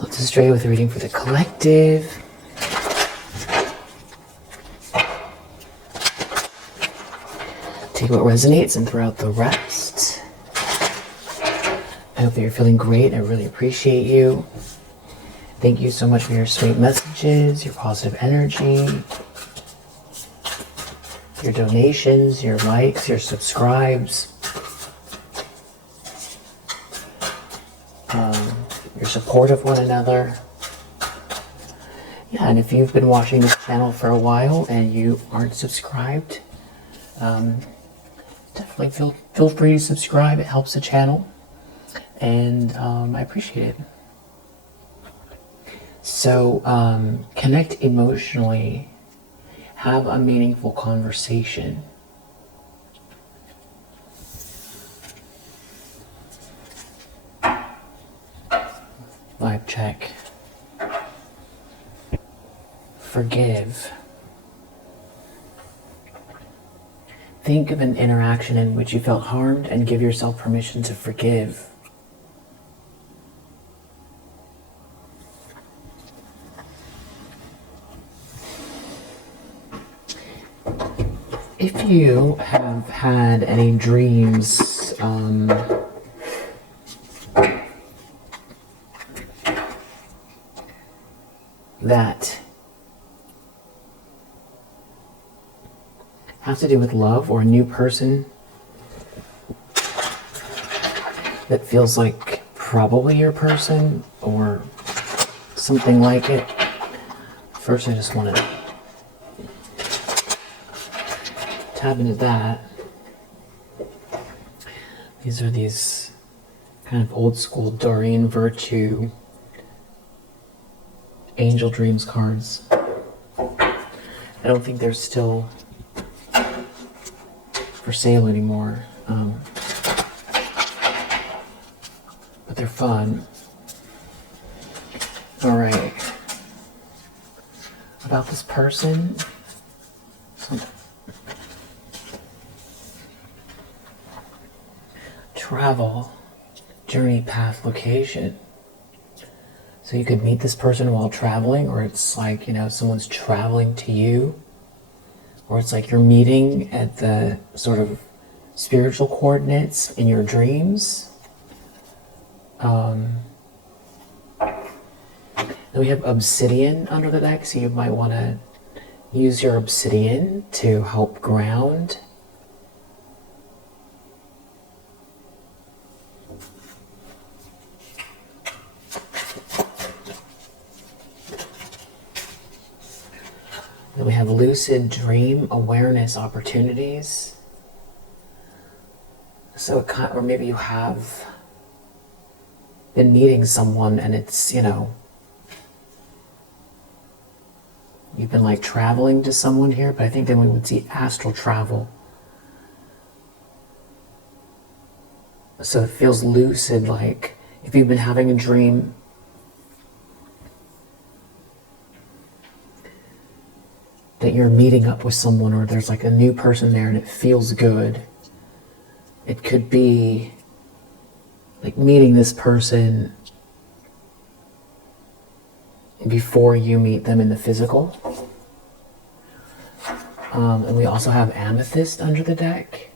Let's just stray with a reading for the collective. Take what resonates and throw out the rest. I hope that you're feeling great. I really appreciate you. Thank you so much for your sweet messages, your positive energy, your donations, your likes, your subscribes, your support of one another. Yeah, and if you've been watching this channel for a while and you aren't subscribed, definitely feel free to subscribe. It helps the channel, and I appreciate it. So connect emotionally, have a meaningful conversation. Vibe check. Forgive. Think of an interaction in which you felt harmed and give yourself permission to forgive. If you have had any dreams that have to do with love or a new person that feels like probably your person or something like it, first I just want to tap into that. These are these kind of old school Doreen Virtue Angel Dreams cards. I don't think they're still for sale anymore, but they're fun. All right, about this person. Travel, journey, path, location. So you could meet this person while traveling, or it's like, you know, someone's traveling to you, or it's like you're meeting at the sort of spiritual coordinates in your dreams. Then we have obsidian under the deck, so you might want to use your obsidian to help ground. Then we have lucid dream awareness opportunities. So it kind, or maybe you have been meeting someone and it's, you know, you've been like traveling to someone here, but I think then we would see astral travel. So it feels lucid, like if you've been having a dream that you're meeting up with someone, or there's like a new person there and it feels good. It could be like meeting this person before you meet them in the physical. And we also have amethyst under the deck.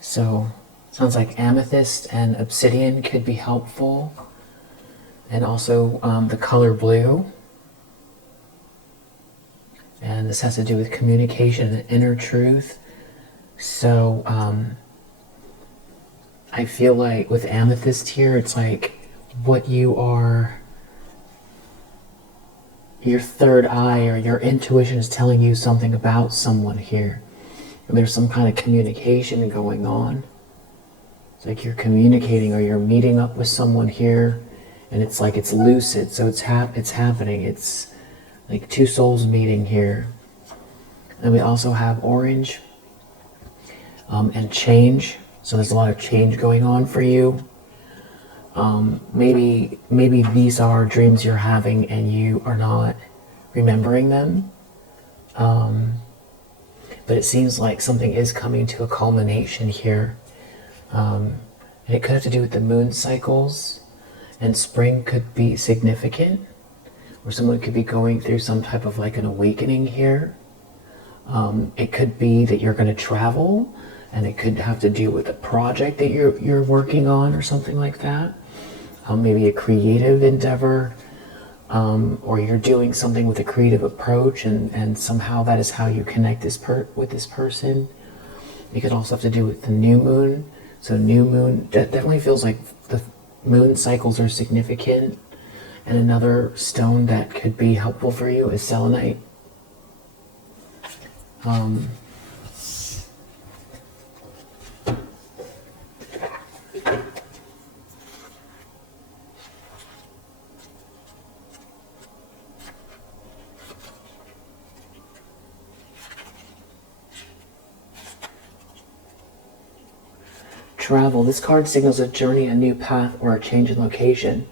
So sounds like amethyst and obsidian could be helpful. And also the color blue. And this has to do with communication and inner truth. So I feel like with amethyst here, it's like what you are, your third eye or your intuition is telling you something about someone here. And there's some kind of communication going on. It's like you're communicating or you're meeting up with someone here, and it's like it's lucid, so it's happening. It's like two souls meeting here. And we also have orange and change. So there's a lot of change going on for you. Maybe these are dreams you're having and you are not remembering them. But it seems like something is coming to a culmination here. And it could have to do with the moon cycles. And spring could be significant, or someone could be going through some type of like an awakening here. It could be that you're going to travel, and it could have to do with a project that you're working on or something like that. Maybe a creative endeavor, or you're doing something with a creative approach, and somehow that is how you connect with this person. It could also have to do with the new moon. So new moon, that definitely feels like the moon cycles are significant. And another stone that could be helpful for you is selenite. Travel. This card signals a journey, a new path, or a change in location.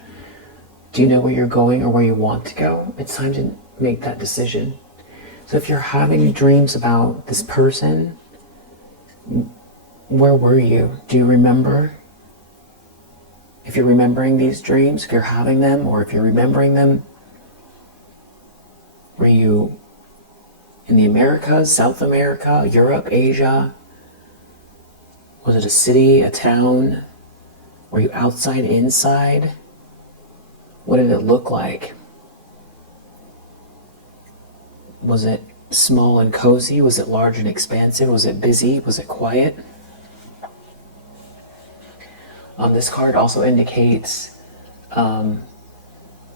Do you know where you're going or where you want to go? It's time to make that decision. So if you're having dreams about this person, where were you? Do you remember? If you're remembering these dreams, if you're having them, or if you're remembering them, were you in the Americas, South America, Europe, Asia? Was it a city, a town? Were you outside, inside? What did it look like? Was it small and cozy? Was it large and expansive? Was it busy? Was it quiet? This card also indicates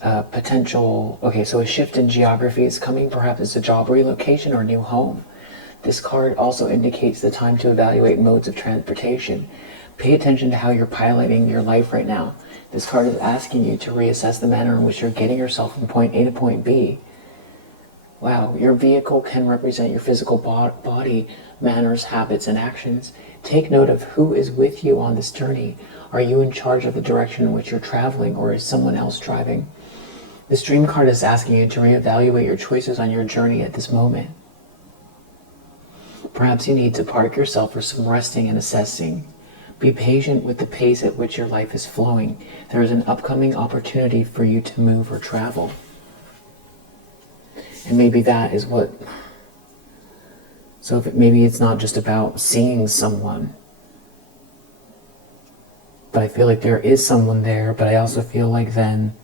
potential, okay, so a shift in geography is coming. Perhaps it's a job relocation or a new home. This card also indicates the time to evaluate modes of transportation. Pay attention to how you're piloting your life right now. This card is asking you to reassess the manner in which you're getting yourself from point A to point B. Wow, your vehicle can represent your physical body, manners, habits, and actions. Take note of who is with you on this journey. Are you in charge of the direction in which you're traveling, or is someone else driving? This dream card is asking you to reevaluate your choices on your journey at this moment. Perhaps you need to park yourself for some resting and assessing. Be patient with the pace at which your life is flowing. There is an upcoming opportunity for you to move or travel. And maybe that is what... So maybe it's not just about seeing someone. But I feel like there is someone there, but I also feel like then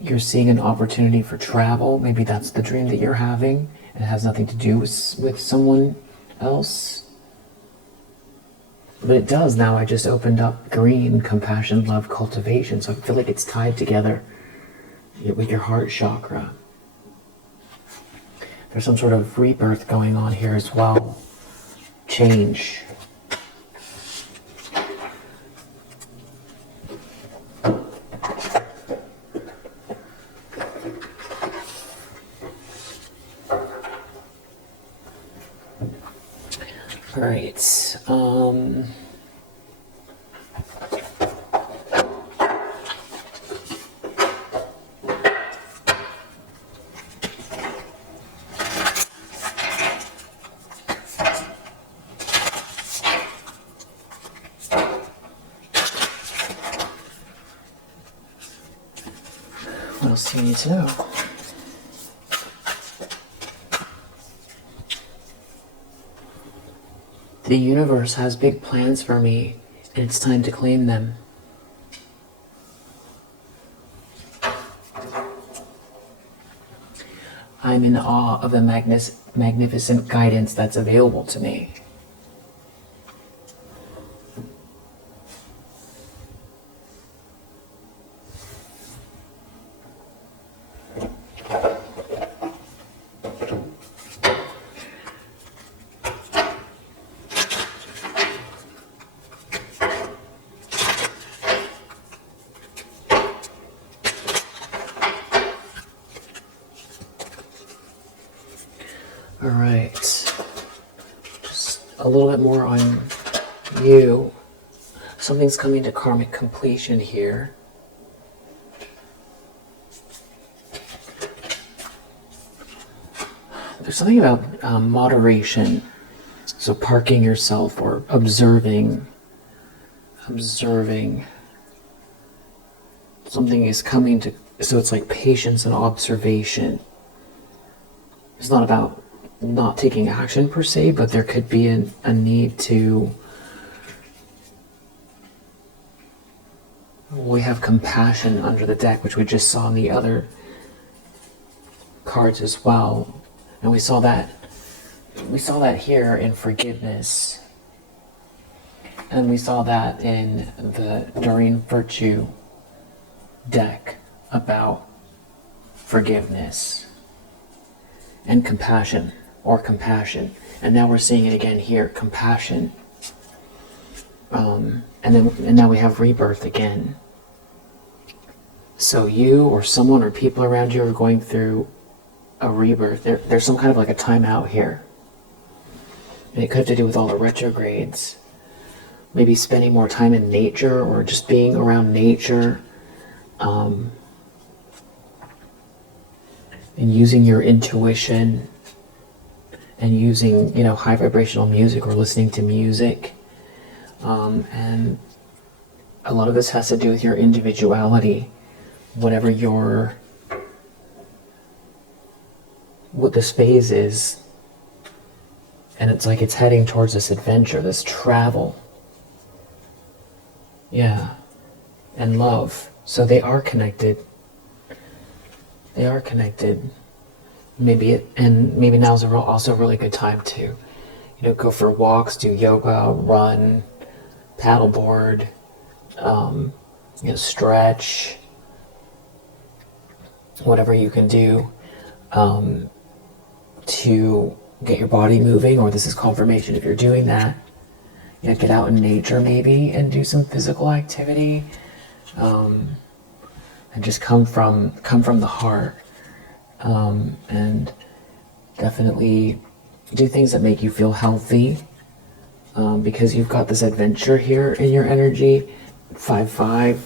you're seeing an opportunity for travel. Maybe that's the dream that you're having. It has nothing to do with someone else. But it does now. I just opened up green, compassion, love, cultivation. So I feel like it's tied together with your heart chakra. There's some sort of rebirth going on here as well. Change. All right. What else do you need to know? The universe has big plans for me, and it's time to claim them. I'm in awe of the magnificent guidance that's available to me. All right, just a little bit more on you. Something's coming to karmic completion here. There's something about moderation. So parking yourself or observing something is coming to, so it's like patience and observation. It's not about not taking action per se, but there could be a need to, we have compassion under the deck, which we just saw in the other cards as well. And we saw that here in forgiveness. And we saw that in the Doreen Virtue deck about forgiveness and compassion, or compassion. And now we're seeing it again here, compassion. And now we have rebirth again. So you or someone or people around you are going through a rebirth. There's some kind of like a timeout here. And it could have to do with all the retrogrades. Maybe spending more time in nature or just being around nature. And using your intuition and using, high vibrational music or listening to music. And a lot of this has to do with your individuality, what this phase is. And it's like it's heading towards this adventure, this travel. Yeah. And love. So they are connected. They are connected. Maybe now is also a really good time to, go for walks, do yoga, run, paddleboard, stretch, whatever you can do to get your body moving. Or this is confirmation if you're doing that. Get out in nature maybe and do some physical activity, and just come from the heart, and definitely do things that make you feel healthy, because you've got this adventure here in your energy. 5-5,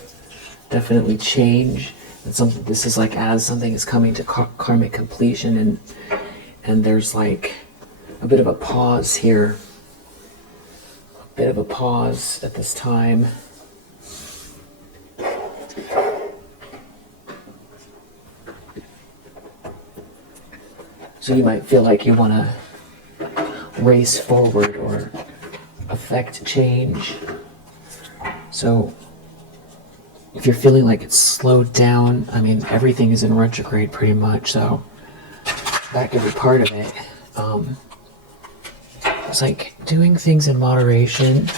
definitely change. This is like as something is coming to karmic completion, and there's like a bit of a pause here. A bit of a pause at this time. So you might feel like you want to race forward or affect change. So if you're feeling like it's slowed down, everything is in retrograde pretty much, so that could be part of it. It's like doing things in moderation,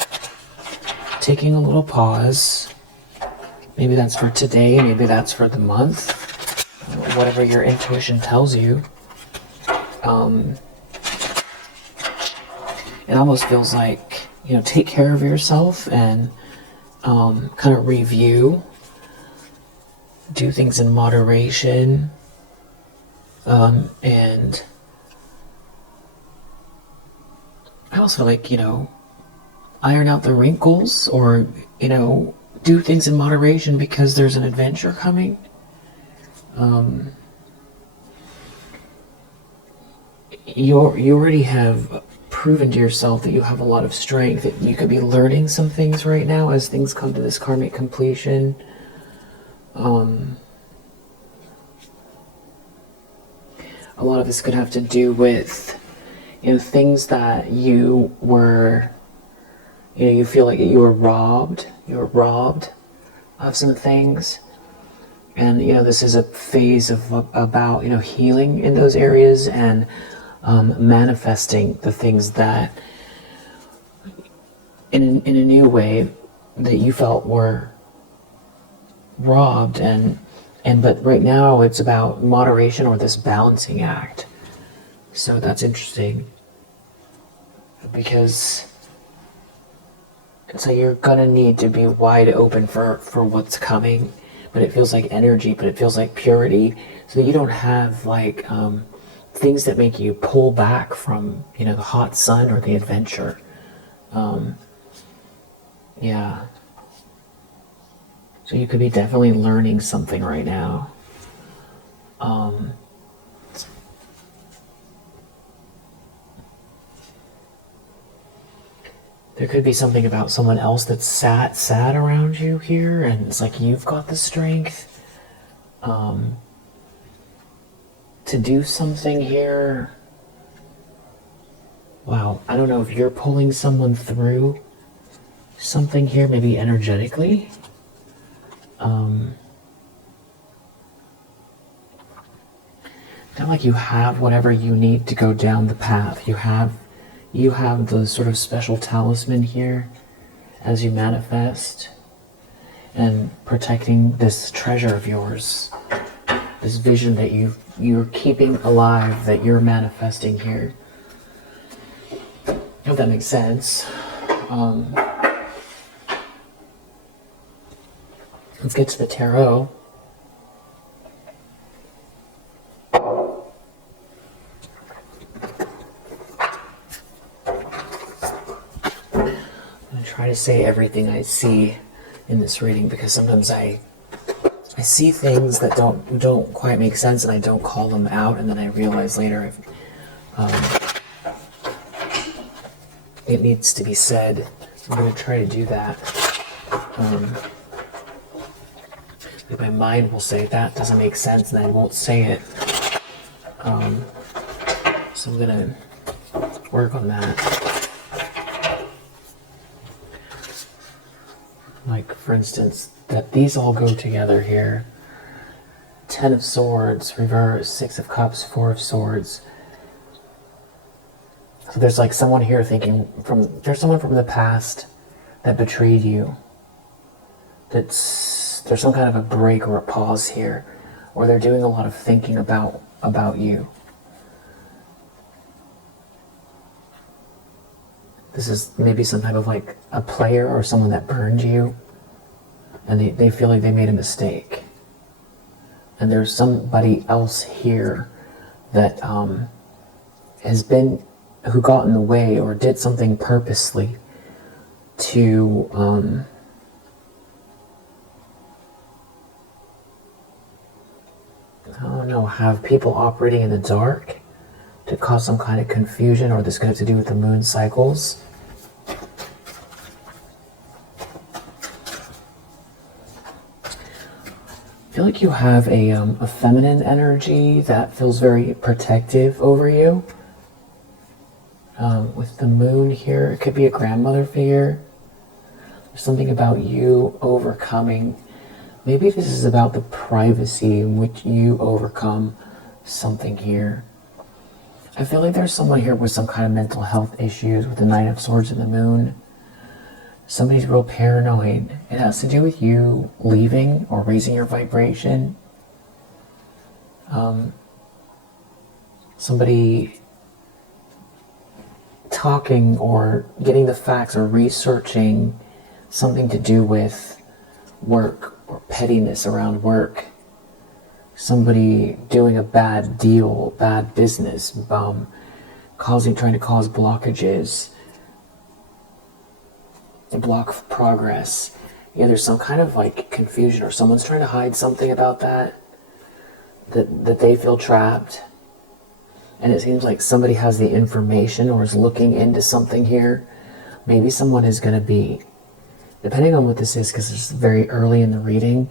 taking a little pause. Maybe that's for today, maybe that's for the month, whatever your intuition tells you. It almost feels like, take care of yourself and kind of review, do things in moderation, and I also feel like, iron out the wrinkles or, do things in moderation because there's an adventure coming. You already have proven to yourself that you have a lot of strength, that you could be learning some things right now as things come to this karmic completion. A lot of this could have to do with, things that you were, you feel like you were robbed of some things. And, this is a phase about, healing in those areas and manifesting the things that in a new way that you felt were robbed, but right now it's about moderation or this balancing act. So that's interesting, because it's like you're gonna need to be wide open for what's coming, but it feels like energy, but it feels like purity, so that you don't have like things that make you pull back from the hot sun or the adventure. Yeah. So you could be definitely learning something right now. There could be something about someone else that's sad around you here, and it's like you've got the strength to do something here. Wow, I don't know if you're pulling someone through something here, maybe energetically. Kind of like you have whatever you need to go down the path. You have the sort of special talisman here as you manifest and protecting this treasure of yours, this vision that you're keeping alive, that you're manifesting here. I hope that makes sense. Let's get to the tarot. Try to say everything I see in this reading, because sometimes I see things that don't quite make sense and I don't call them out, and then I realize later it needs to be said. I'm going to try to do that. Like my mind will say that doesn't make sense and I won't say it. So I'm going to work on that. Like, for instance, that these all go together here. 10 of Swords, reverse, 6 of Cups, 4 of Swords. So there's like someone here thinking, there's someone from the past that betrayed you. There's some kind of a break or a pause here, or they're doing a lot of thinking about you. This is maybe some type of like a player or someone that burned you, and they feel like they made a mistake. And there's somebody else here that who got in the way or did something purposely to I don't know, have people operating in the dark to cause some kind of confusion, or this could have to do with the moon cycles. I feel like you have a feminine energy that feels very protective over you. With the moon here, it could be a grandmother figure. There's something about you overcoming. Maybe this is about the privacy in which you overcome something here. I feel like there's someone here with some kind of mental health issues with the Nine of Swords and the moon. Somebody's real paranoid. It has to do with you leaving or raising your vibration. Somebody talking or getting the facts or researching something to do with work or pettiness around work. Somebody doing a bad deal, bad business, trying to cause blockages, block progress. Yeah, there's some kind of like confusion, or someone's trying to hide something about that they feel trapped. And it seems like somebody has the information or is looking into something here. Maybe someone is going to be, depending on what this is, because it's very early in the reading,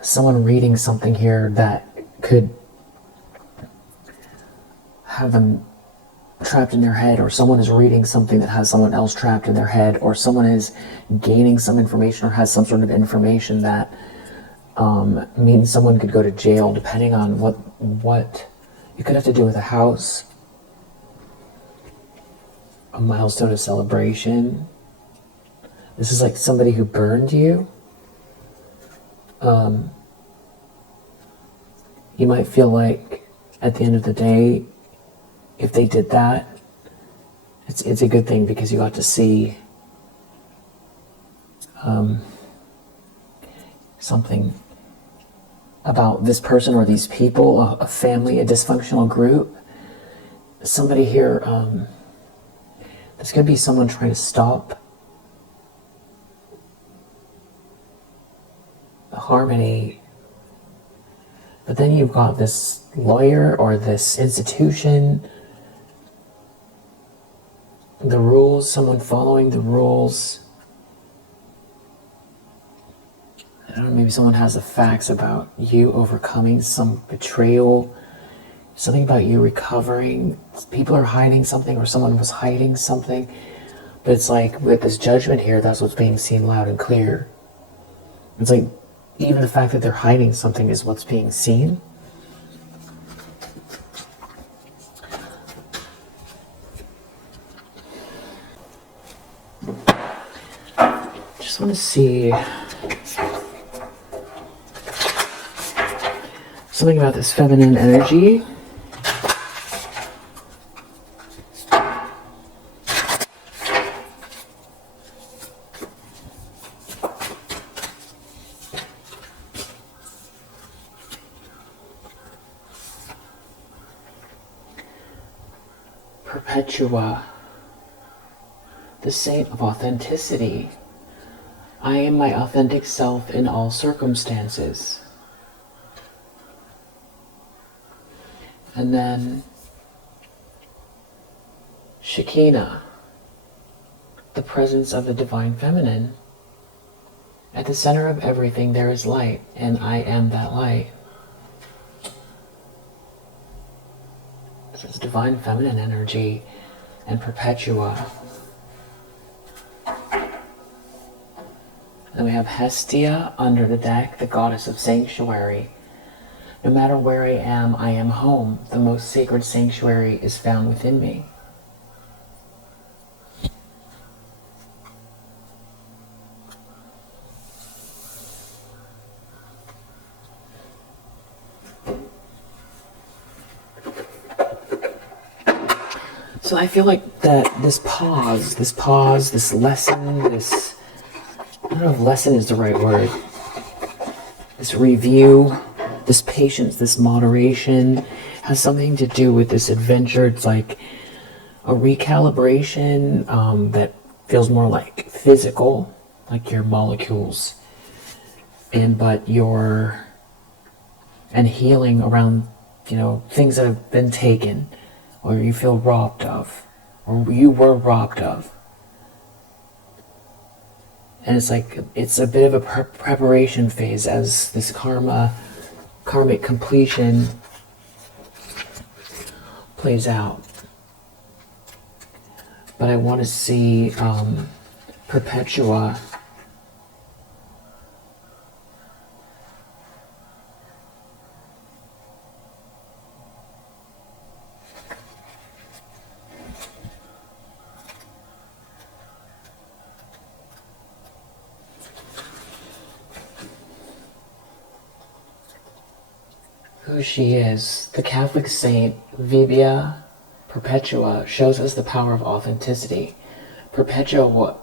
someone reading something here that could have them trapped in their head, or someone is reading something that has someone else trapped in their head, or someone is gaining some information or has some sort of information that means someone could go to jail, depending on what it could have to do with a house, a milestone of celebration. This is like somebody who burned you. You might feel like at the end of the day, if they did that, it's a good thing, because you got to see something about this person or these people, a family, a dysfunctional group. Somebody here, there's going to be someone trying to stop the harmony. But then you've got this lawyer or this institution the rules, someone following the rules. I don't know, maybe someone has the facts about you overcoming some betrayal, something about you recovering. People are hiding something, or someone was hiding something. But it's like, with this judgment here, that's what's being seen loud and clear. It's like, even the fact that they're hiding something is what's being seen. Just want to see something about this feminine energy. Perpetua, the saint of authenticity. I am my authentic self in all circumstances. And then Shekinah, the presence of the divine feminine. At the center of everything there is light, and I am that light. So it's divine feminine energy and Perpetua. Then we have Hestia under the deck, the goddess of sanctuary. No matter where I am home. The most sacred sanctuary is found within me. So I feel like that this pause, this lesson, I don't know if lesson is the right word. This review, this patience, this moderation has something to do with this adventure. It's like a recalibration that feels more like physical, like your molecules, and healing around, things that have been taken, or you feel robbed of, or you were robbed of. And it's like, it's a bit of a preparation phase as this karmic completion plays out. But I want to see Perpetua who she is. The Catholic saint Vibia Perpetua shows us the power of authenticity. Perpetua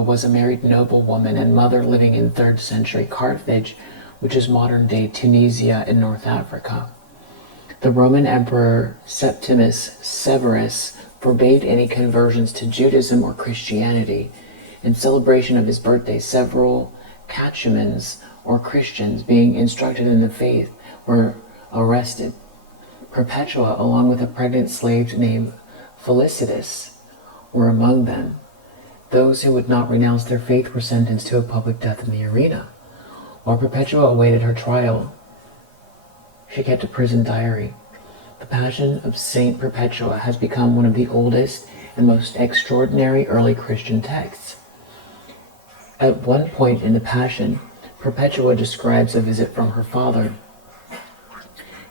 was a married noblewoman and mother living in 3rd century Carthage, which is modern-day Tunisia in North Africa. The Roman Emperor Septimus Severus forbade any conversions to Judaism or Christianity. In celebration of his birthday, several catechumens or Christians being instructed in the faith were arrested. Perpetua, along with a pregnant slave named Felicitas, were among them. Those who would not renounce their faith were sentenced to a public death in the arena. While Perpetua awaited her trial, she kept a prison diary. The Passion of Saint Perpetua has become one of the oldest and most extraordinary early Christian texts. At one point in the Passion, Perpetua describes a visit from her father.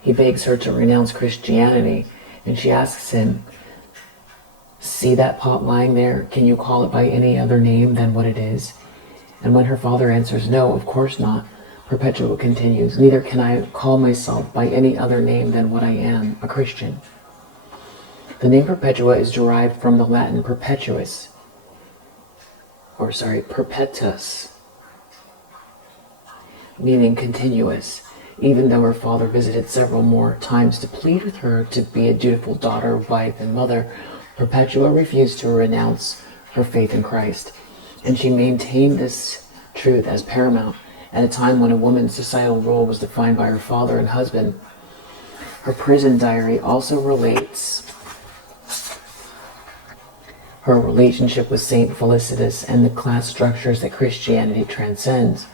He begs her to renounce Christianity, and she asks him, "See that pot lying there? Can you call it by any other name than what it is?" And when her father answers, "No, of course not," Perpetua continues, "Neither can I call myself by any other name than what I am, a Christian." The name Perpetua is derived from the Latin perpetuus, perpetus, meaning continuous. Even though her father visited several more times to plead with her to be a dutiful daughter, wife, and mother, Perpetua refused to renounce her faith in Christ, and she maintained this truth as paramount at a time when a woman's societal role was defined by her father and husband. Her prison diary also relates her relationship with Saint Felicitas, and the class structures that Christianity transcends.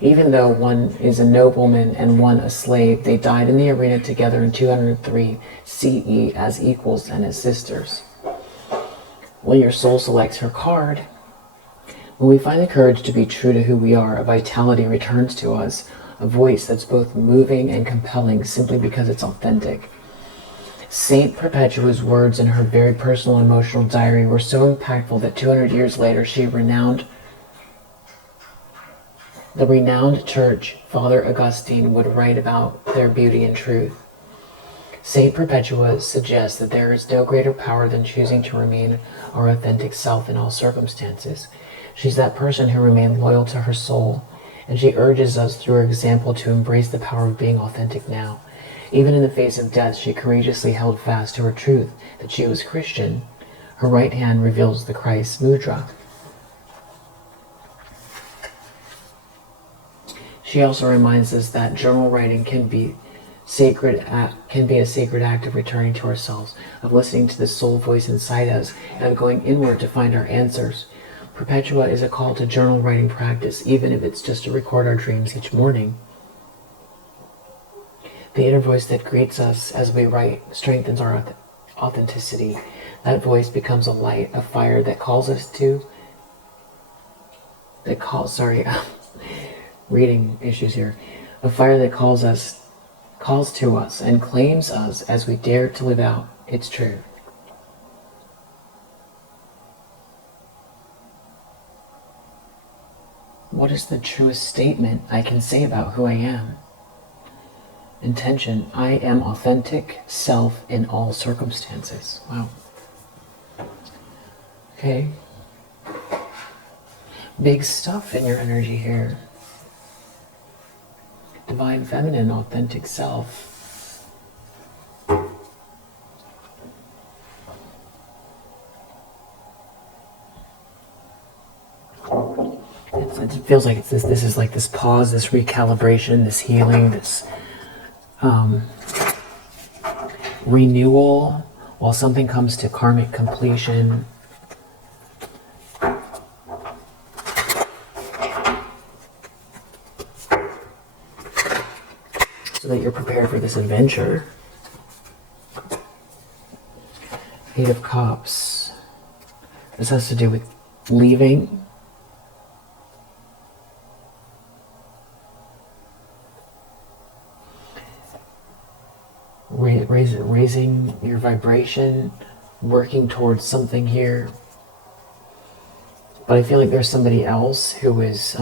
Even though one is a nobleman and one a slave, they died in the arena together in 203 CE as equals and as sisters. When your soul selects her card, when we find the courage to be true to who we are, a vitality returns to us, a voice that's both moving and compelling simply because it's authentic. Saint Perpetua's words in her very personal and emotional diary were so impactful that 200 years later the renowned church, Father Augustine, would write about their beauty and truth. Saint Perpetua suggests that there is no greater power than choosing to remain our authentic self in all circumstances. She's that person who remained loyal to her soul, and she urges us through her example to embrace the power of being authentic now. Even in the face of death, she courageously held fast to her truth that she was Christian. Her right hand reveals the Christ mudra. She also reminds us that journal writing can be a sacred act of returning to ourselves, of listening to the soul voice inside us, and of going inward to find our answers. Perpetua is a call to journal writing practice, even if it's just to record our dreams each morning. The inner voice that greets us as we write strengthens our authenticity. That voice becomes a light, a fire that calls us to... reading issues here. A fire that calls to us and claims us as we dare to live out its truth. What is the truest statement I can say about who I am? Intention: I am authentic self in all circumstances. Wow. Okay. Big stuff in your energy here. Divine feminine, authentic self. It feels like this is like this pause, this recalibration, this healing, this renewal while something comes to karmic completion. So that you're prepared for this adventure. Eight of Cups. This has to do with leaving. Raising your vibration, working towards something here. But I feel like there's somebody else who is...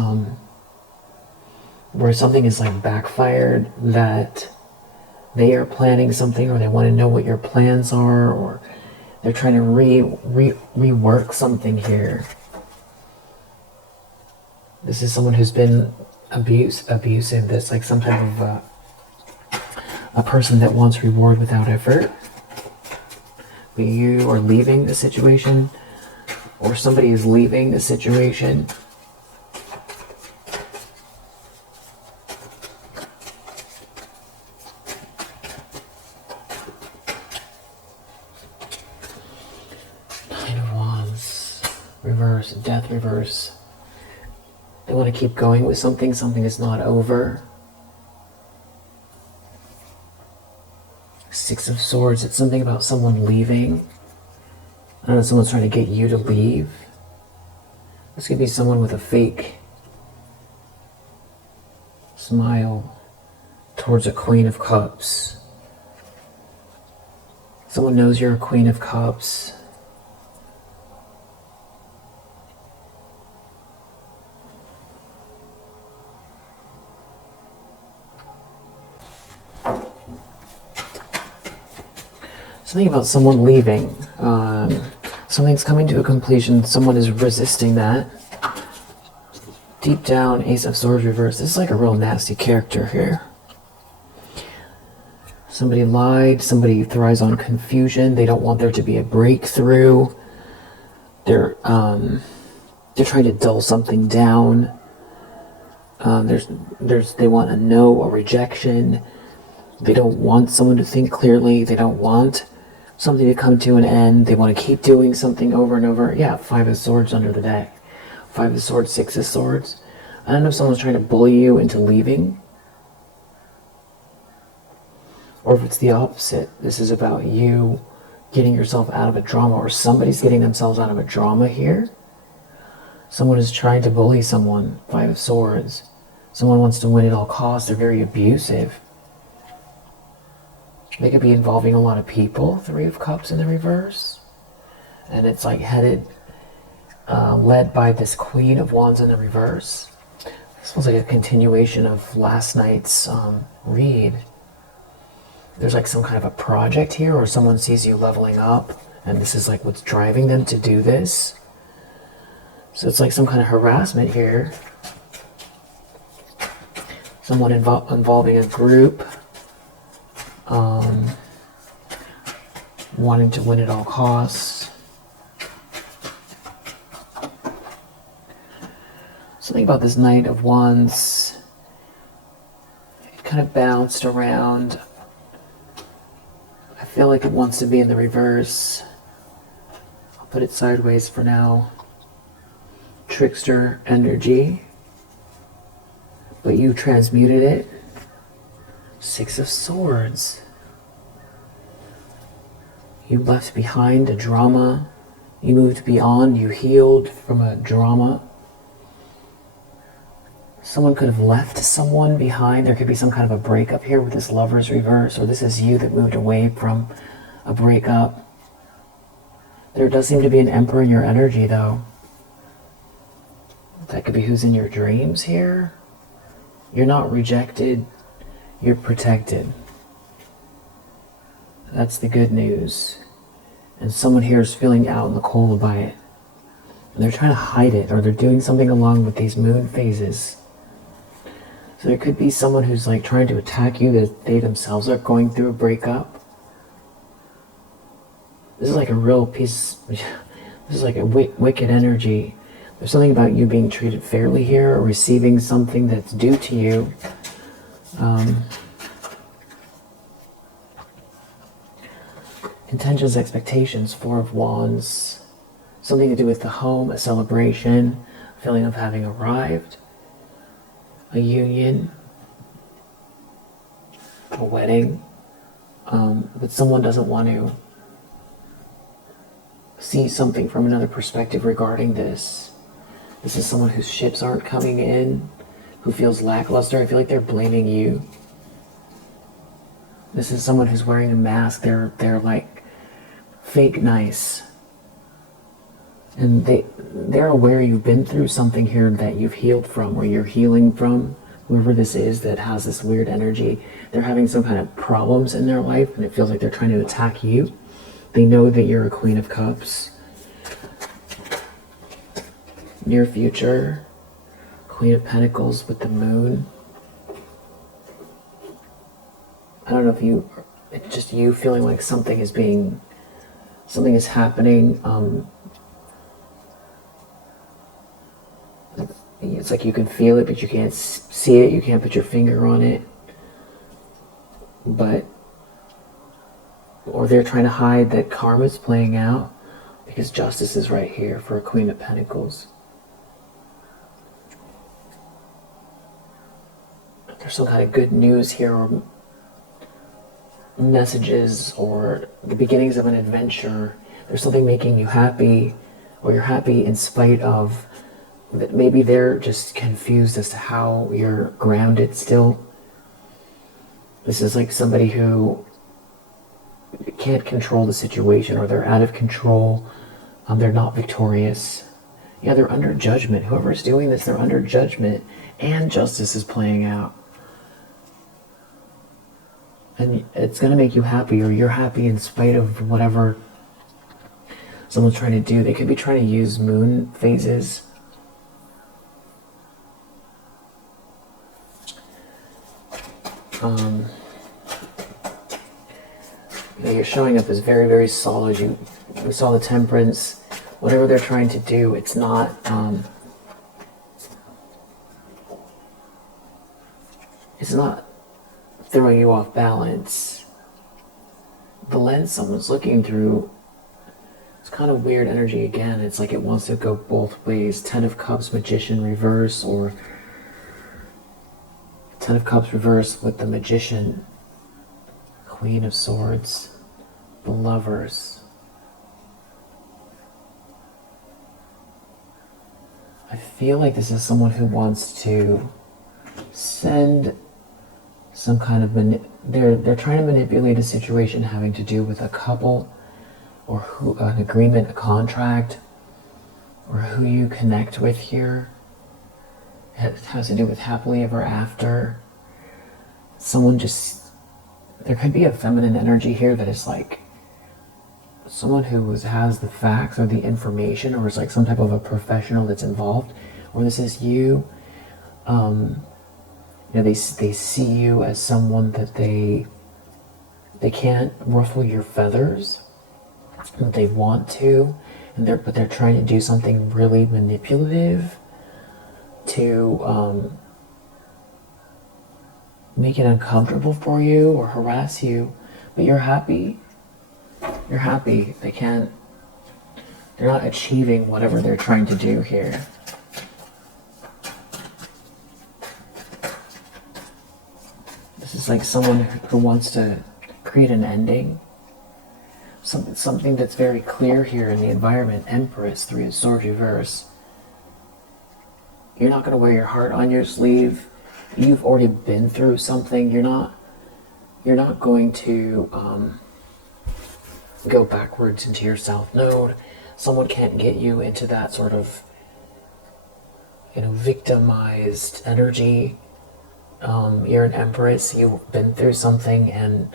where something is like backfired, that they are planning something, or they want to know what your plans are, or they're trying to rework something here. This is someone who's been abusive. That's like some type of a person that wants reward without effort. But you are leaving the situation, or somebody is leaving the situation. Reverse, death reverse. They want to keep going with something is not over. Six of Swords, it's something about someone leaving. I don't know, someone's trying to get you to leave. This could be someone with a fake smile towards a Queen of Cups. Someone knows you're a Queen of Cups. Something about someone leaving. Something's coming to a completion. Someone is resisting that. Deep down, Ace of Swords reverse. This is like a real nasty character here. Somebody lied. Somebody thrives on confusion. They don't want there to be a breakthrough. They're trying to dull something down. They want a no, a rejection. They don't want someone to think clearly. They don't want something to come to an end. They want to keep doing something over and over. Yeah, 5 of Swords under the deck. 5 of Swords, 6 of Swords. I don't know if someone's trying to bully you into leaving. Or if it's the opposite. This is about you getting yourself out of a drama, or somebody's getting themselves out of a drama here. Someone is trying to bully someone. 5 of Swords. Someone wants to win at all costs. They're very abusive. They could be involving a lot of people. 3 of Cups in the reverse. And it's like led by this Queen of Wands in the reverse. This was like a continuation of last night's read. There's like some kind of a project here, or someone sees you leveling up, and this is like what's driving them to do this. So it's like some kind of harassment here. Someone involving a group, wanting to win at all costs. Something about this Knight of Wands, it kind of bounced around. I feel like it wants to be in the reverse. I'll put it sideways for now. Trickster energy, but you transmuted it. 6 of Swords. You left behind a drama. You moved beyond. You healed from a drama. Someone could have left someone behind. There could be some kind of a breakup here with this Lover's reverse, or this is you that moved away from a breakup. There does seem to be an Emperor in your energy, though. That could be who's in your dreams here. You're not rejected. You're protected. That's the good news. And someone here is feeling out in the cold by it. And they're trying to hide it, or they're doing something along with these moon phases. So there could be someone who's like trying to attack you that they themselves are going through a breakup. This is like a real piece. This is like a wicked energy. There's something about you being treated fairly here, or receiving something that's due to you. Intentions, expectations, 4 of Wands. Something to do with the home, a celebration, a feeling of having arrived. A union, a wedding, but someone doesn't want to see something from another perspective regarding this. This is someone whose ships aren't coming in, who feels lackluster. I feel like they're blaming you. This is someone who's wearing a mask. They're like fake nice. And they're aware you've been through something here that you've healed from, or you're healing from. Whoever this is that has this weird energy, they're having some kind of problems in their life, and it feels like they're trying to attack you. They know that you're a Queen of Cups. Near future, Queen of Pentacles with the Moon. I don't know if it's just you feeling like something is happening. It's like you can feel it, but you can't see it. You can't put your finger on it. Or they're trying to hide that karma's playing out, because justice is right here for a Queen of Pentacles. There's some kind of good news here, or messages, or the beginnings of an adventure. There's something making you happy, or you're happy in spite of that. Maybe they're just confused as to how you're grounded still. This is like somebody who can't control the situation, or they're out of control. They're not victorious. Yeah, they're under judgment. Whoever's doing this, they're under judgment, and justice is playing out. And it's going to make you happy, or you're happy in spite of whatever someone's trying to do. They could be trying to use moon phases. You're showing up as very, very solid. We saw the Temperance. Whatever they're trying to do, it's not throwing you off balance. the lens someone's looking through, it's kind of weird energy again. It's like it wants to go both ways. 10 of Cups, Magician reverse, or 10 of Cups reverse with the Magician, Queen of Swords, the Lovers. I feel like this is someone who wants to send some kind of they're trying to manipulate a situation having to do with a couple, or an agreement, a contract, or who you connect with here. It has to do with happily ever after. There could be a feminine energy here that is like someone who has the facts or the information, or is like some type of a professional that's involved, or this is you. They see you as someone that they can't ruffle your feathers. They want to, but they're trying to do something really manipulative to make it uncomfortable for you or harass you. But you're happy. You're happy. They're not achieving whatever they're trying to do here. This is like someone who wants to create an ending. Something that's very clear here in the environment. Empress, 3 of Swords reverse. You're not going to wear your heart on your sleeve. You've already been through something. You're not going to go backwards into your south node. Someone can't get you into that sort of victimized energy. You're an Empress. You've been through something, and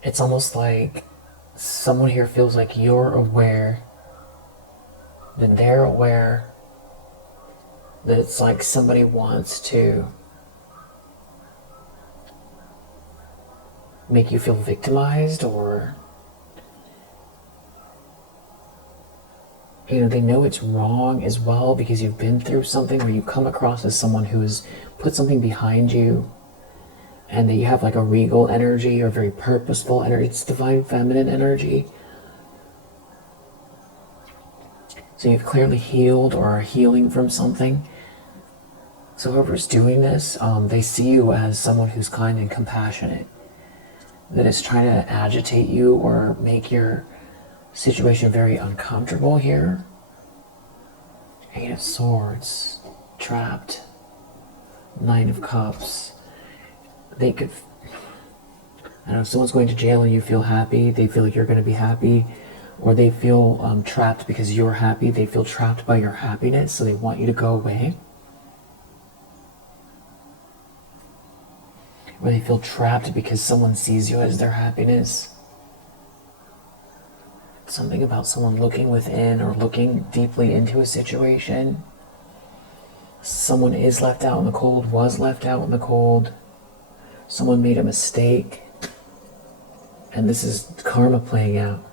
it's almost like someone here feels like you're aware, then they're aware, that it's like somebody wants to make you feel victimized, or they know it's wrong as well because you've been through something, or you come across as someone who's put something behind you, and that you have like a regal energy or very purposeful energy. It's divine feminine energy. So you've clearly healed or are healing from something. So whoever's doing this, they see you as someone who's kind and compassionate, that is trying to agitate you or make your situation very uncomfortable here. 8 of Swords, trapped, 9 of Cups. They could, if someone's going to jail and you feel happy, they feel like you're going to be happy, or they feel trapped because you're happy. They feel trapped by your happiness, so they want you to go away. Or they feel trapped because someone sees you as their happiness. Something about someone looking within or looking deeply into a situation. Someone is left out in the cold, was left out in the cold. Someone made a mistake. And this is karma playing out.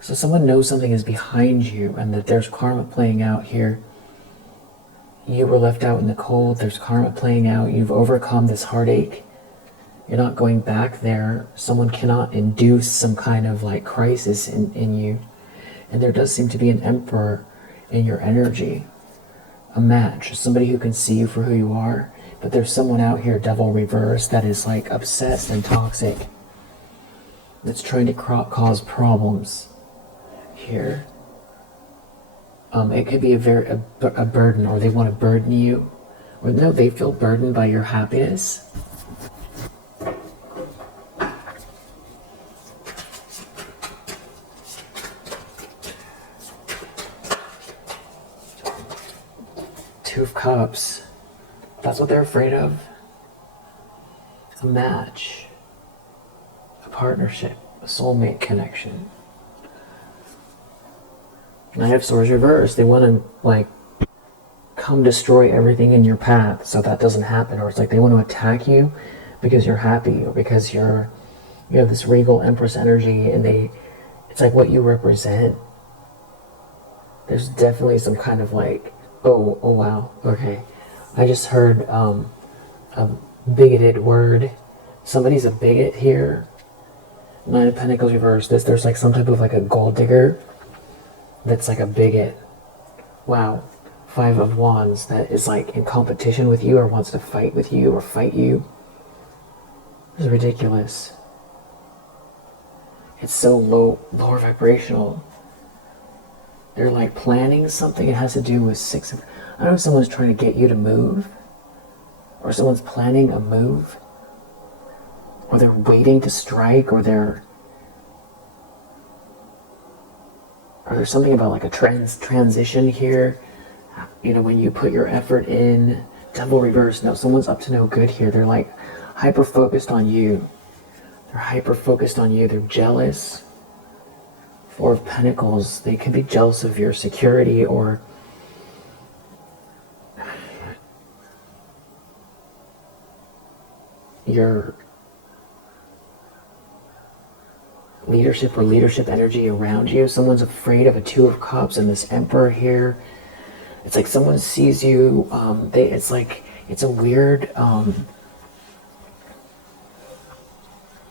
So someone knows something is behind you and that there's karma playing out here. You were left out in the cold, there's karma playing out, you've overcome this heartache. You're not going back there. Someone cannot induce some kind of like crisis in you. And there does seem to be an Emperor in your energy. A match, somebody who can see you for who you are. But there's someone out here, Devil reverse, that is like obsessed and toxic. That's trying to cause problems here. It could be a burden, or they want to burden you. Or no, they feel burdened by your happiness. Two of Cups. That's what they're afraid of. A match. A partnership. A soulmate connection. 9 of Swords reversed. They want to like come destroy everything in your path so that doesn't happen. Or it's like they want to attack you because you're happy, or because you have this regal Empress energy, and it's like what you represent. There's definitely some kind of like, oh wow, okay. I just heard bigoted word. Somebody's a bigot here. Nine of Pentacles reversed. There's like some type of like a gold digger that's like a bigot. Wow. Five of Wands that is like in competition with you or wants to fight with you or fight you. This is ridiculous. It's so lower vibrational. They're like planning something. It has to do with I don't know if someone's trying to get you to move, or someone's planning a move, or they're waiting to strike, or there's something about like a transition here. You know, when you put your effort in. Devil reverse. No, someone's up to no good here. They're like hyper focused on you. They're hyper focused on you. They're jealous. Four of Pentacles. They can be jealous of your security or your leadership or leadership energy around you. Someone's afraid of a Two of Cups and this Emperor here. It's like someone sees you. It's like it's a weird.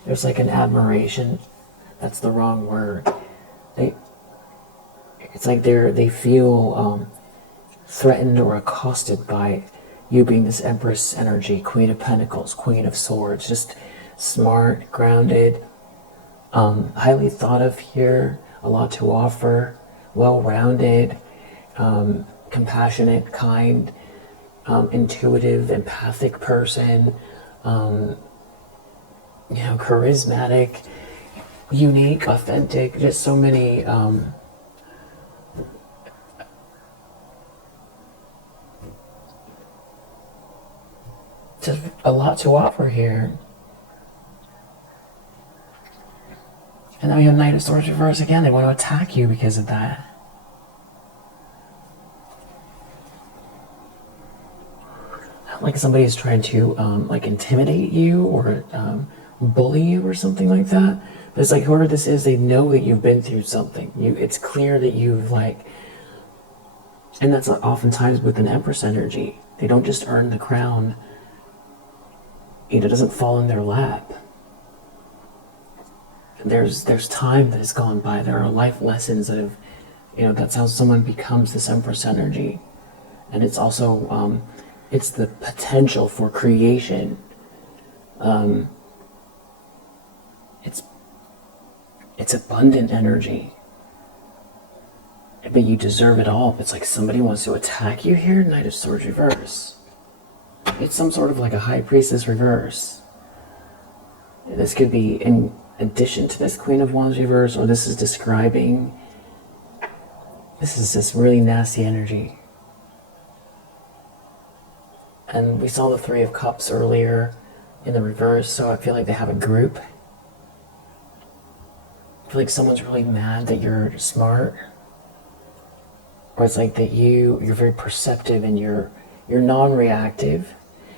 There's like an admiration. That's the wrong word. It's like they feel threatened or accosted by you being this Empress energy, Queen of Pentacles, Queen of Swords, just smart, grounded, highly thought of here, a lot to offer, well-rounded, compassionate, kind, intuitive, empathic person, charismatic, unique, authentic, just so many just a lot to offer here. And now you have Knight of Swords reverse again. They want to attack you because of that. Like somebody's trying to like intimidate you or bully you or something like that. But it's like whoever this is, they know that you've been through something. It's clear that you've and that's oftentimes with an Empress energy. They don't just earn the crown. It doesn't fall in their lap. There's time that has gone by. There are life lessons that have, that's how someone becomes this Empress energy. And it's also, it's the potential for creation. It's abundant energy. But you deserve it all. It's like somebody wants to attack you here, Knight of Swords reverse. It's some sort of like a High Priestess reverse. This could be in addition to this Queen of Wands reverse, or this is describing, this is this really nasty energy. And we saw the Three of Cups earlier in the reverse, so I feel like they have a group. I feel like someone's really mad that you're smart. Or it's like that you're very perceptive and you're non-reactive.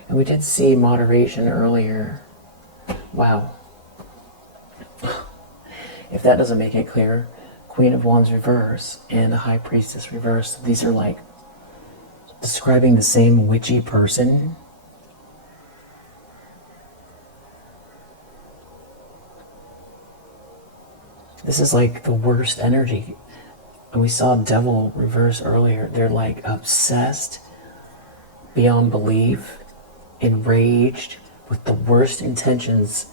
And we did see moderation earlier. Wow. If that doesn't make it clear, Queen of Wands reverse and the High Priestess reverse, these are like describing the same witchy person. This is like the worst energy. And we saw Devil reverse earlier. They're like obsessed beyond belief, enraged with the worst intentions.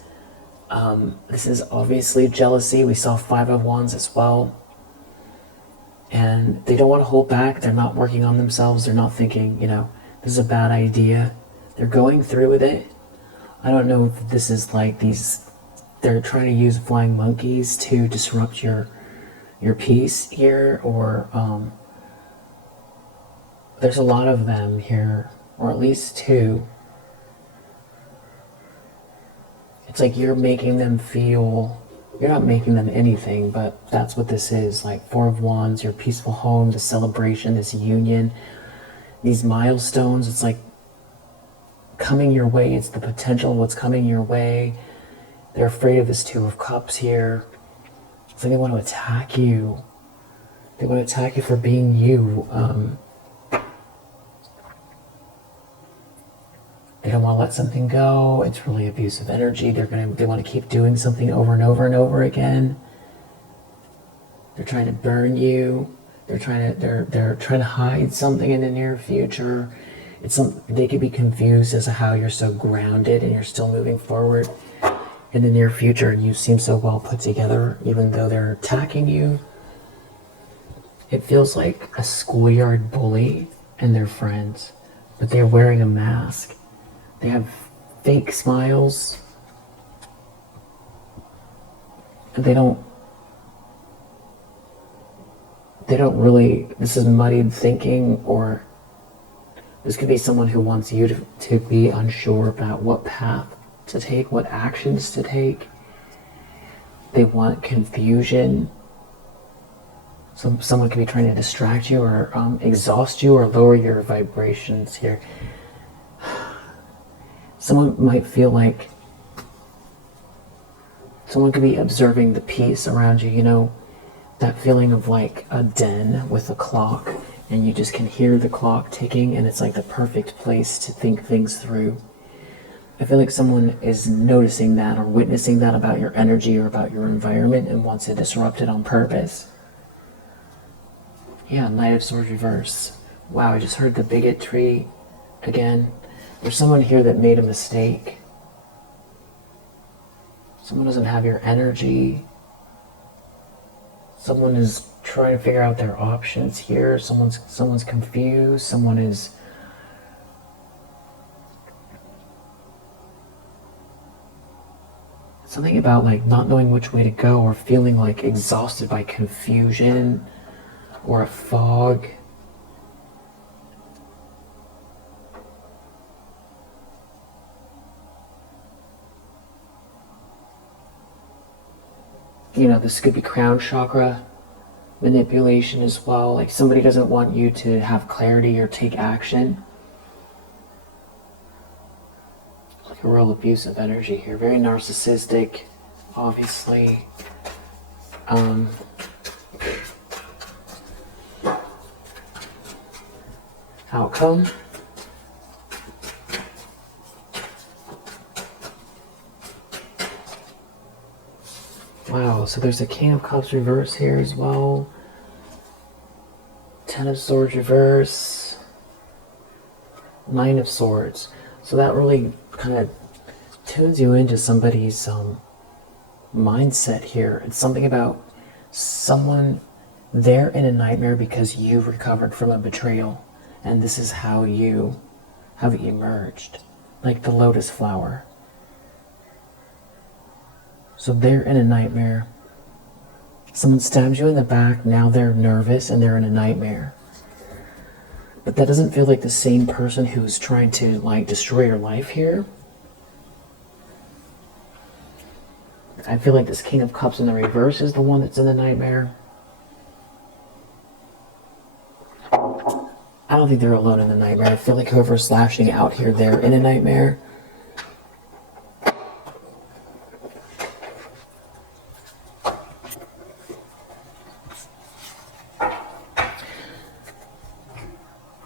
This is obviously jealousy. We saw Five of Wands as well. And they don't want to hold back. They're not working on themselves. They're not thinking, this is a bad idea. They're going through with it. I don't know if this is like they're trying to use flying monkeys to disrupt your peace here, or there's a lot of them here, or at least two. It's like you're making them feel, you're not making them anything, but that's what this is. Like Four of Wands, your peaceful home, the celebration, this union, these milestones. It's like coming your way. It's the potential of what's coming your way. They're afraid of this Two of Cups here. It's like they want to attack you. They want to attack you for being you. They don't want to let something go. It's really abusive energy. They want to keep doing something over and over and over again. They're trying to burn you. They're trying to hide something in the near future. They could be confused as to how you're so grounded and you're still moving forward in the near future, and you seem so well put together, even though they're attacking you. It feels like a schoolyard bully and their friends, but they're wearing a mask. They have fake smiles. And they don't really, this is muddied thinking, or this could be someone who wants you to be unsure about what path to take, what actions to take. They want confusion. Someone could be trying to distract you or exhaust you or lower your vibrations here. Someone might feel like someone could be observing the peace around you, you know, that feeling of like a den with a clock, and you just can hear the clock ticking, and it's like the perfect place to think things through. I feel like someone is noticing that or witnessing that about your energy or about your environment and wants to disrupt it on purpose. Yeah, Knight of Swords reverse. Wow, I just heard the bigotry again. There's someone here that made a mistake. Someone doesn't have your energy. Someone is trying to figure out their options here. Someone's confused. Someone is something about like not knowing which way to go, or feeling like exhausted by confusion or a fog. You know, this could be crown chakra manipulation as well. Like somebody doesn't want you to have clarity or take action. Like a real abusive energy here. Very narcissistic, obviously. Outcome. Wow, so there's a King of Cups reverse here as well. Ten of Swords reverse. Nine of Swords. So that really kind of tunes you into somebody's mindset here. It's something about someone, they're in a nightmare because you've recovered from a betrayal. And this is how you have emerged. Like the lotus flower. So they're in a nightmare. Someone stabs you in the back, now they're nervous and they're in a nightmare. But that doesn't feel like the same person who's trying to like destroy your life here. I feel like this King of Cups in the reverse is the one that's in the nightmare. I don't think they're alone in the nightmare. I feel like whoever's lashing out here, they're in a nightmare.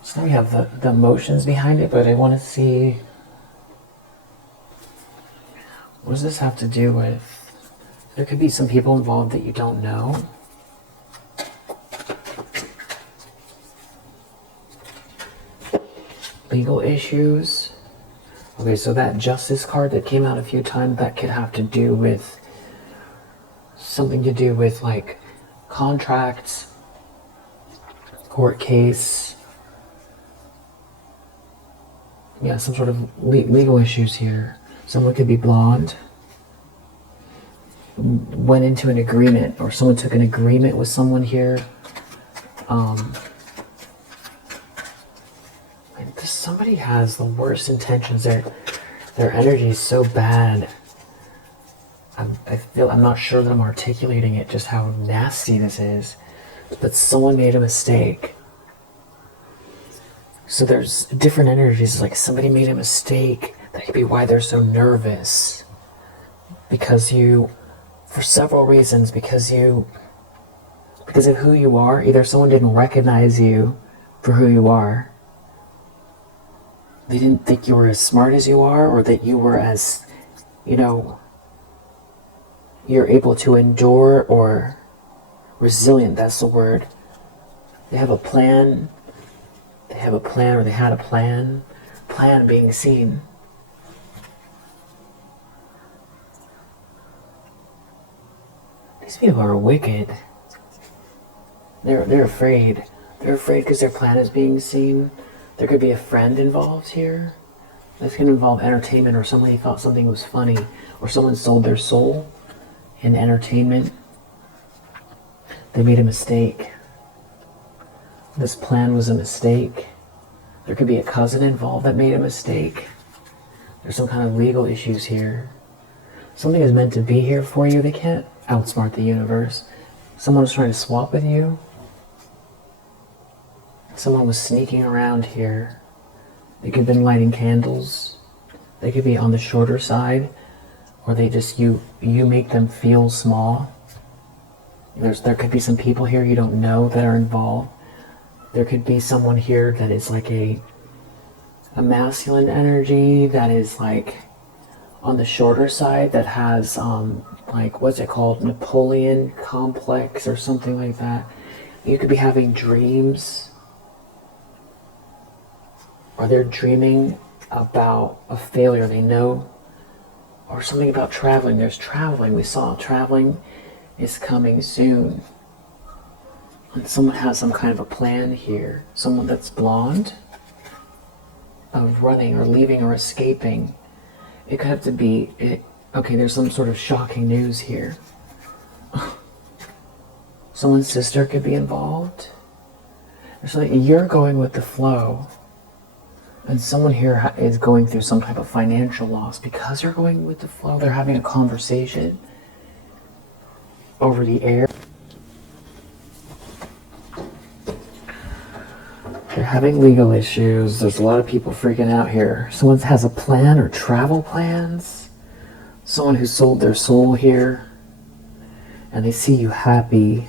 So we have the emotions behind it, but I want to see, what does this have to do with? There could be some people involved that you don't know. Legal issues. Okay, so that Justice card that came out a few times, that could have to do with something to do with like contracts, court case. Yeah, some sort of legal issues here. Someone could be blonde, went into an agreement, or someone took an agreement with someone here. Somebody has the worst intentions. Their energy is so bad. I'm not sure that I'm articulating it, just how nasty this is. But someone made a mistake. So there's different energies, like somebody made a mistake. That could be why they're so nervous. Because you, for several reasons, because of who you are. Either someone didn't recognize you for who you are, They didn't think you were as smart as you are, or that you were as, you know, you're able to endure, or resilient, that's the word. They have a plan. They have a plan, or they had a plan. Plan being seen. These people are wicked. They're afraid. They're afraid because their plan is being seen. There could be a friend involved here. This can involve entertainment, or somebody thought something was funny, or someone sold their soul in entertainment. They made a mistake. This plan was a mistake. There could be a cousin involved that made a mistake. There's some kind of legal issues here. Something is meant to be here for you. They can't outsmart the universe. Someone was trying to swap with you. Someone was sneaking around here. They could have been lighting candles. They could be on the shorter side, or they just, you make them feel small. There could be some people here you don't know that are involved. There could be someone here that is like a masculine energy that is like on the shorter side, that has like, what's it called, Napoleon complex or something like that. You could be having dreams, or they're dreaming about a failure they know, or something about traveling. There's traveling. We saw traveling is coming soon. And someone has some kind of a plan here. Someone that's blonde, of running or leaving or escaping. It could have to be, okay, there's some sort of shocking news here. Someone's sister could be involved. There's like, you're going with the flow. And someone here is going through some type of financial loss because you're going with the flow. They're having a conversation over the air. They're having legal issues. There's a lot of people freaking out here. Someone has a plan or travel plans. Someone who sold their soul here. And they see you happy.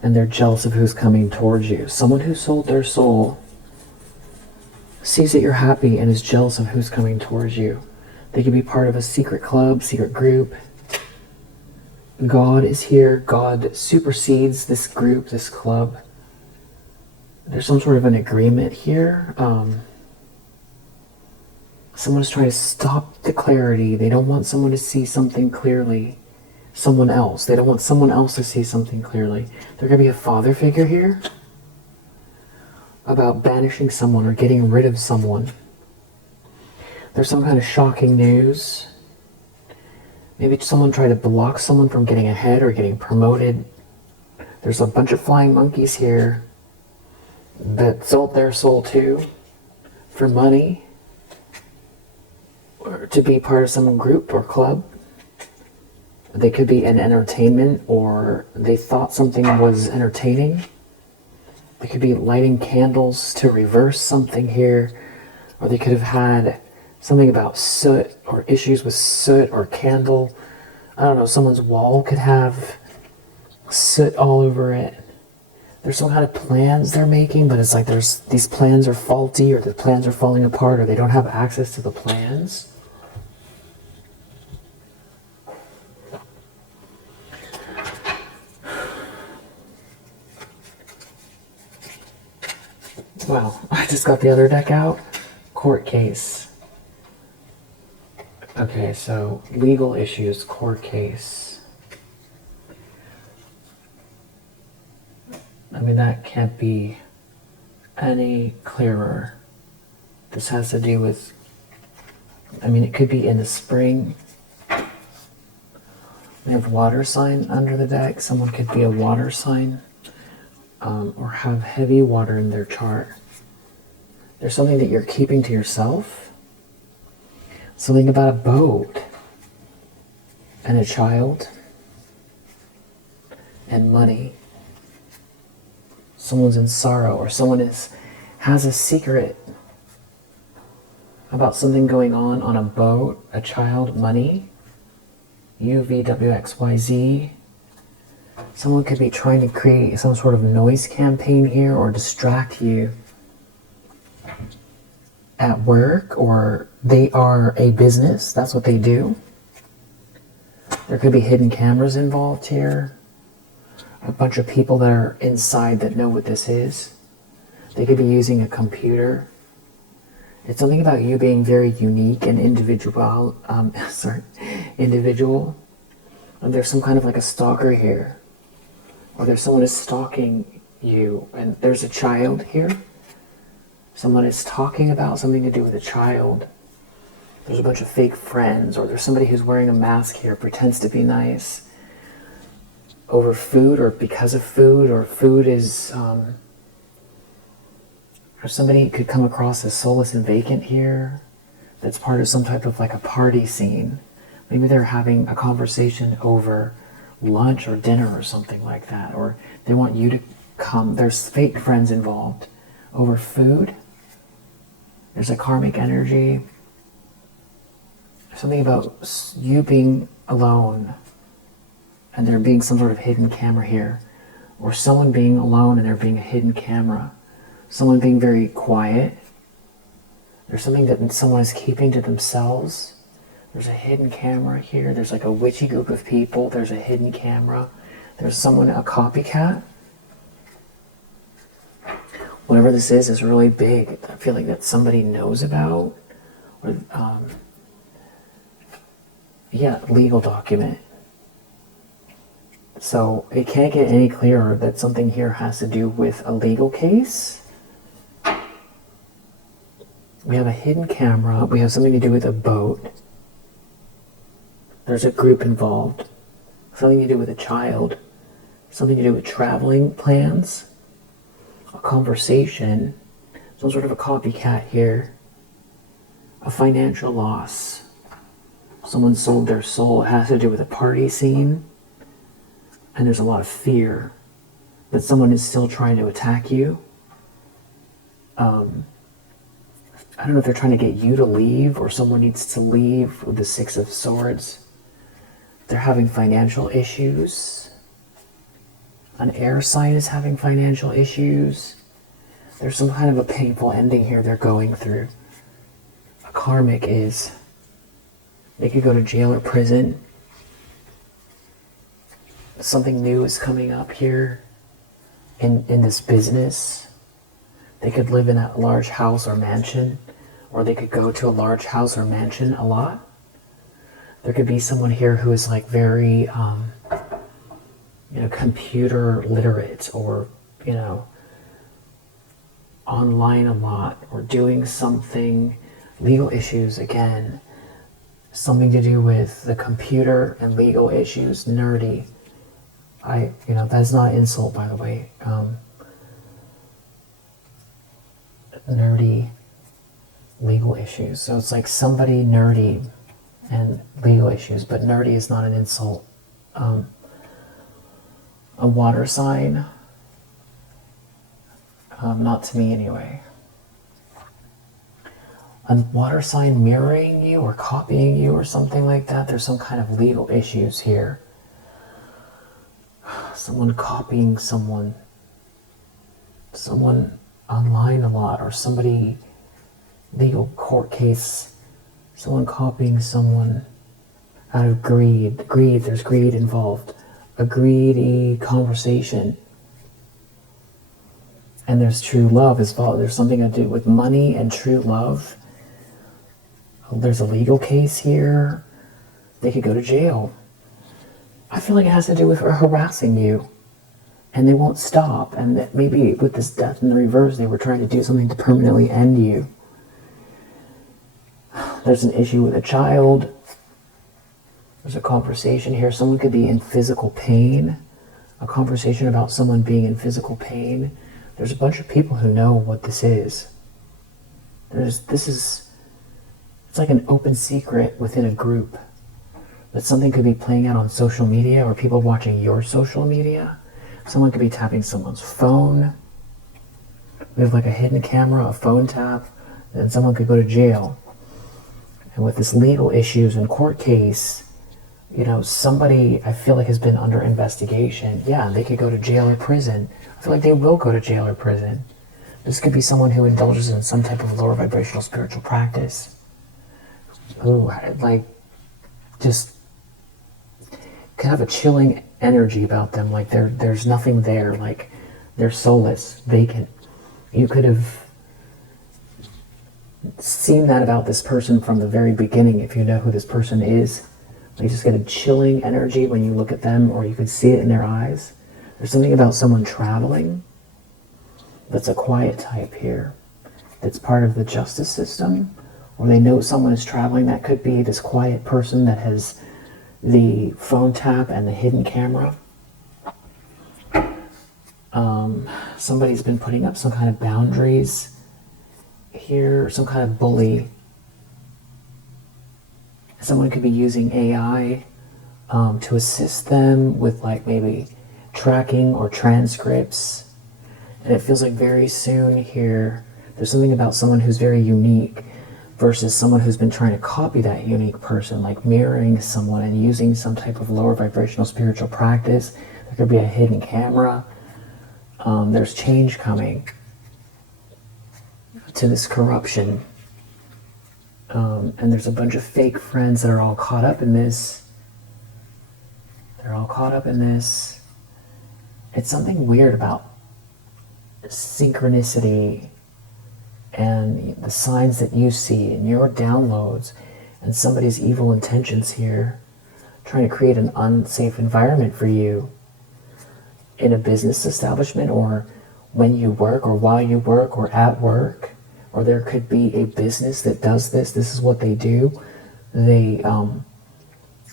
And they're jealous of who's coming towards you. Someone who sold their soul sees that you're happy and is jealous of who's coming towards you. They could be part of a secret club, secret group. God is here. God supersedes this group, this club. There's some sort of an agreement here. Someone's trying to stop the clarity. They don't want someone to see something clearly. Someone else. They don't want someone else to see something clearly. There could be a father figure here about banishing someone or getting rid of someone. There's some kind of shocking news. Maybe someone tried to block someone from getting ahead or getting promoted. There's a bunch of flying monkeys here that sold their soul too for money, or to be part of some group or club. They could be in entertainment, or they thought something was entertaining. They could be lighting candles to reverse something here, or they could have had something about soot or issues with soot or candle. I don't know, someone's wall could have soot all over it. There's some kind of plans they're making, but it's like these plans are faulty, or the plans are falling apart, or they don't have access to the plans. Wow, I just got the other deck out. Court case. Okay, so legal issues, court case. I mean, that can't be any clearer. This has to do with, I mean, it could be in the spring. We have water sign under the deck. Someone could be a water sign, or have heavy water in their chart. There's something that you're keeping to yourself. Something about a boat and a child and money. Someone's in sorrow, or someone has a secret about something going on a boat, a child, money, UVWXYZ. Someone could be trying to create some sort of noise campaign here or distract you. at work, or they are a business. That's what they do. There could be hidden cameras involved here. A bunch of people that are inside that know what this is. They could be using a computer. It's something about you being very unique and individual. Individual. And there's some kind of like a stalker here. Or there's someone who's stalking you. And there's a child here. Someone is talking about something to do with a child. There's a bunch of fake friends. Or there's somebody who's wearing a mask here, pretends to be nice. Over food, or because of food, or food is... or somebody could come across as soulless and vacant here. That's part of some type of like a party scene. Maybe they're having a conversation over lunch or dinner or something like that. Or they want you to come. There's fake friends involved. Over food. There's a karmic energy. Something about you being alone. And there being some sort of hidden camera here. Or someone being alone and there being a hidden camera. Someone being very quiet. There's something that someone is keeping to themselves. There's a hidden camera here. There's like a witchy group of people. There's a hidden camera. There's someone, a copycat. Whatever this is really big. I feel like that somebody knows about. Or, yeah, legal document. So it can't get any clearer that something here has to do with a legal case. We have a hidden camera. We have something to do with a boat. There's a group involved. Something to do with a child. Something to do with traveling plans. A conversation. Some sort of a copycat here. A financial loss. Someone sold their soul. It has to do with a party scene. And there's a lot of fear that someone is still trying to attack you. I don't know if they're trying to get you to leave or someone needs to leave with the Six of Swords. They're having financial issues. An air sign is having financial issues. There's some kind of a painful ending here they're going through. A karmic is. They could go to jail or prison. Something new is coming up here in this business. They could live in a large house or mansion, or they could go to a large house or mansion a lot. There could be someone here who is like very, computer literate, or, online a lot, or doing something, legal issues again, something to do with the computer and legal issues, nerdy. That's not an insult, by the way. Nerdy legal issues. So it's like somebody nerdy and legal issues, but nerdy is not an insult. A water sign. Not to me anyway. A water sign mirroring you or copying you or something like that. There's some kind of legal issues here. Someone copying someone online a lot, or somebody, legal court case, someone copying someone out of greed. There's greed involved. A greedy conversation. And there's true love as well. There's something to do with money and true love. There's a legal case here. They could go to jail. I feel like it has to do with harassing you. And they won't stop. And that maybe with this death in the reverse, they were trying to do something to permanently end you. There's an issue with a child. There's a conversation here. Someone could be in physical pain. A conversation about someone being in physical pain. There's a bunch of people who know what this is. It's like an open secret within a group. That something could be playing out on social media, or people watching your social media. Someone could be tapping someone's phone. We have like a hidden camera, a phone tap, and someone could go to jail. And with this legal issues and court case, somebody I feel like has been under investigation. Yeah, they could go to jail or prison. I feel like they will go to jail or prison. This could be someone who indulges in some type of lower vibrational spiritual practice. Who, like, just kind of a chilling energy about them. Like there's nothing there. Like they're soulless, vacant. You could have seen that about this person from the very beginning if you know who this person is. You just get a chilling energy when you look at them, or you could see it in their eyes. There's something about someone traveling that's a quiet type here, that's part of the justice system, or they know someone is traveling. That could be this quiet person that has the phone tap and the hidden camera. Somebody's been putting up some kind of boundaries here, some kind of bully. Someone could be using AI to assist them with, like, maybe tracking or transcripts. And it feels like very soon here, there's something about someone who's very unique versus someone who's been trying to copy that unique person, like mirroring someone and using some type of lower vibrational spiritual practice. There could be a hidden camera. There's change coming to this corruption. And there's a bunch of fake friends that are all caught up in this. They're all caught up in this. It's something weird about synchronicity and the signs that you see in your downloads and somebody's evil intentions here, trying to create an unsafe environment for you in a business establishment, or when you work, or while you work, or at work. Or there could be a business that does this. This is what they do. They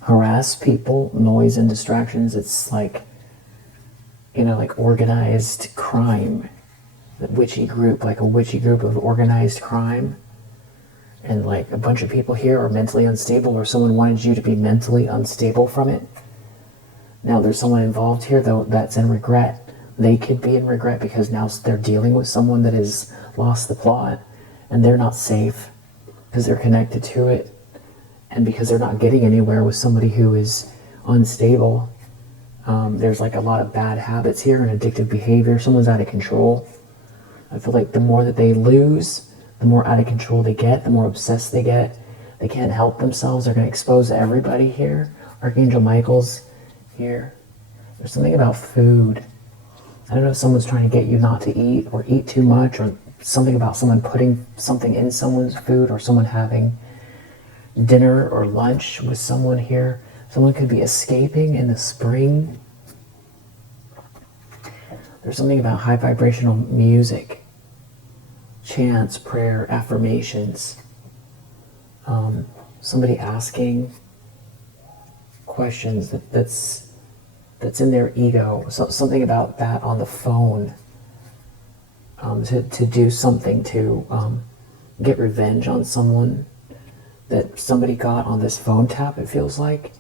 harass people, noise and distractions. It's like, you know, like organized crime. The witchy group, like a witchy group of organized crime. And like a bunch of people here are mentally unstable, or someone wanted you to be mentally unstable from it. Now there's someone involved here, though, that's in regret. They could be in regret because now they're dealing with someone that has lost the plot, and they're not safe because they're connected to it, and because they're not getting anywhere with somebody who is unstable. There's like a lot of bad habits here and addictive behavior. Someone's out of control. I feel like the more that they lose, the more out of control they get, the more obsessed they get. They can't help themselves. They're going to expose everybody here. Archangel Michael's here. There's something about food. I don't know if someone's trying to get you not to eat or eat too much, or something about someone putting something in someone's food, or someone having dinner or lunch with someone here. Someone could be escaping in the spring. There's something about high vibrational music, chants, prayer, affirmations. Somebody asking questions that's in their ego. Something about that on the phone. To do something to get revenge on someone that somebody got on this phone tap, it feels like.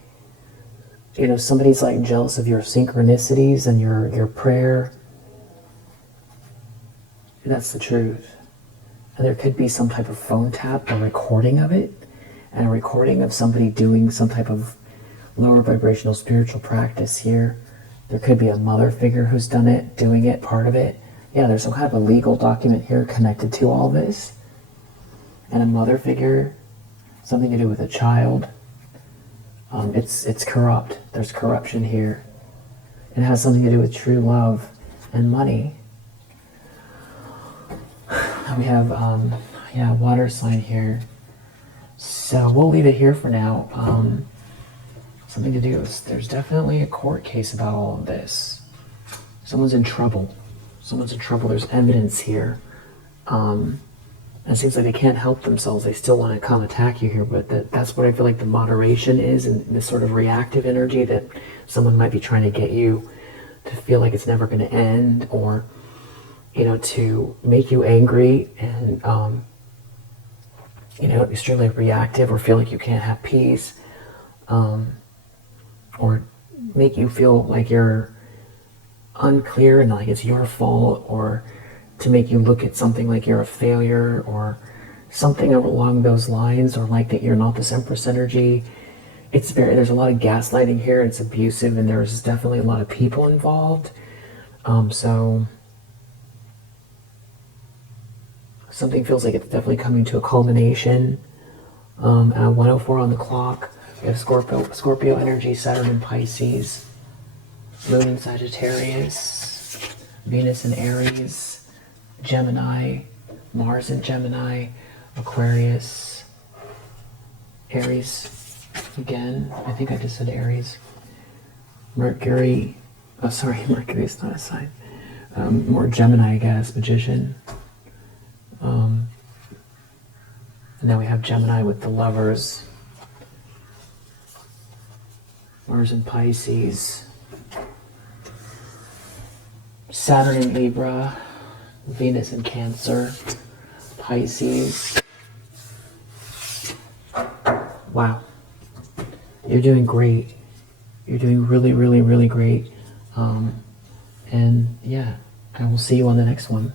You know, somebody's like jealous of your synchronicities and your prayer. That's the truth. And there could be some type of phone tap, a recording of it, and a recording of somebody doing some type of lower vibrational spiritual practice here. There could be a mother figure who's done it, doing it, part of it. Yeah, there's some kind of a legal document here connected to all this. And a mother figure, something to do with a child. It's corrupt. There's corruption here. It has something to do with true love and money. We have, water sign here. So we'll leave it here for now. Something to do with, there's definitely a court case about all of this. Someone's in trouble. Someone's in trouble. There's evidence here. It seems like they can't help themselves. They still want to come attack you here, but that's what I feel like the moderation is, and this sort of reactive energy that someone might be trying to get you to feel like it's never going to end, or, you know, to make you angry and, you know, extremely reactive, or feel like you can't have peace, or make you feel like you're unclear and like it's your fault, or to make you look at something like you're a failure, or something along those lines, or like that you're not this Empress energy. There's a lot of gaslighting here. It's abusive, and there's definitely a lot of people involved. So Something feels like it's definitely coming to a culmination. At 1:04 on the clock, we have Scorpio energy, Saturn in Pisces, Moon in Sagittarius, Venus in Aries, Gemini, Mars in Gemini, Aquarius, Aries again. I think I just said Aries. Mercury, oh sorry, Mercury is not a sign. More Gemini, I guess, Magician. And then we have Gemini with the Lovers, Mars in Pisces, Saturn in Libra, Venus in Cancer, Pisces. Wow. You're doing great. You're doing really, really, really great. And yeah, I will see you on the next one.